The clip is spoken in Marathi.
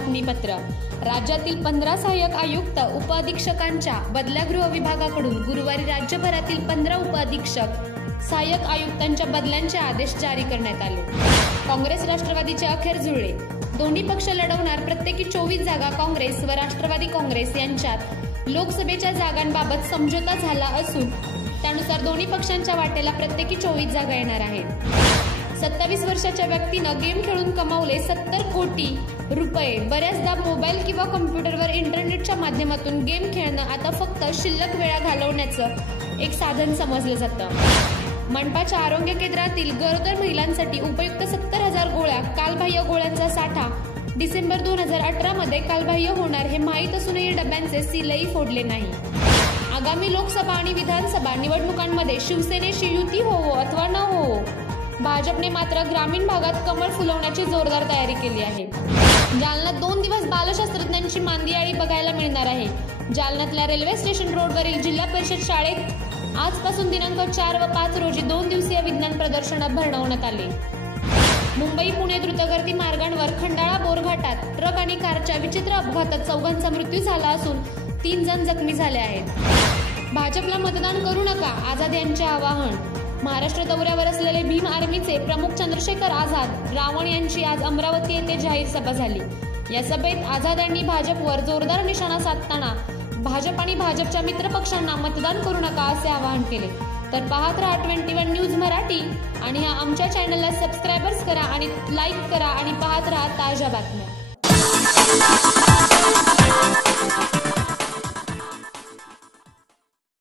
बातमीपत्र. राज्यातील पंधरा सहाय्यक आयुक्त उपअधीक्षकांच्या बदल्या गृह विभागाकडून गुरुवारी राज्यभरातील पंधरा उपअधीक्षक सहाय्यक आयुक्तांच्या बदल्यांचे आदेश जारी करण्यात आले. काँग्रेस राष्ट्रवादीचे अखेर जुळले. दोन्ही पक्ष लढवणार प्रत्येकी चोवीस जागा काँग्रेस व राष्ट्रवादी काँग्रेस यांच्यात. लोकसभेच्या जागांबाबत समझोता झाला असून त्यानुसार दोन्ही पक्षांच्या वाटेला प्रत्येकी चोवीस जागा येणार आहेत. सत्तावीस वर्षाच्या व्यक्तीनं गेम खेळून कमावले सत्तर कोटी रुपये. बऱ्याचदा मोबाईल किंवा कम्प्युटरवर इंटरनेटच्या माध्यमातून गेम खेळणं आता फक्त शिल्लक वेळा घालवण्याचं एक साधन समजलं जातं. मनपाच्या आरोग्य केंद्रातील गरोदर महिलांसाठी उपयुक्त सत्तर हजार गोळ्या कालबाह्य गोळ्यांचा साठा. डिसेंबर दोन हजार अठरामध्ये कालबाह्य होणार हे माहीत असूनही डब्यांचे सीलही फोडले नाही. आगामी लोकसभा आणि विधानसभा निवडणुकांमध्ये शिवसेनेशी युती होवो अथवा न होवो भाजपने मात्र ग्रामीण भागात कमळ फुलवण्याची जोरदार तयारी केली आहे. जालन्यात दोन दिवस बालशास्त्रज्ञांची मांदियाळी बघायला मिळणार आहे. जालन्यातल्या रेल्वे स्टेशन रोडवरील जिल्हा परिषद शाळेत आजपासून दिनांक चार व पाच रोजी दोन दिवसीय विज्ञान प्रदर्शनात भरवण्यात आले. मुंबई पुणे द्रुतगती मार्गांवर खंडाळा बोरघाटात ट्रक आणि कारच्या विचित्र अपघातात चौघांचा मृत्यू झाला असून तीन जण जखमी झाले आहेत. भाजपला मतदान करू नका आझाद यांचे आवाहन महाराष्ट्र दौऱ्यावर असलेले भीम आर्मीचे प्रमुख चंद्रशेखर आझाद रावण यांची आज अमरावती येथे जाहीर सभा झाली. या सभेत आझाद यांनी भाजपवर जोरदार निशाणा साधताना भाजप आणि भाजपच्या मित्रपक्षांना मतदान करू नका असे आवाहन केले. तर पाहत राहा ट्वेंटी वन न्यूज मराठी आणि ह्या आमच्या चॅनलला सबस्क्राईबर्स करा आणि लाईक करा आणि पाहत राहा ताज्या बातम्या.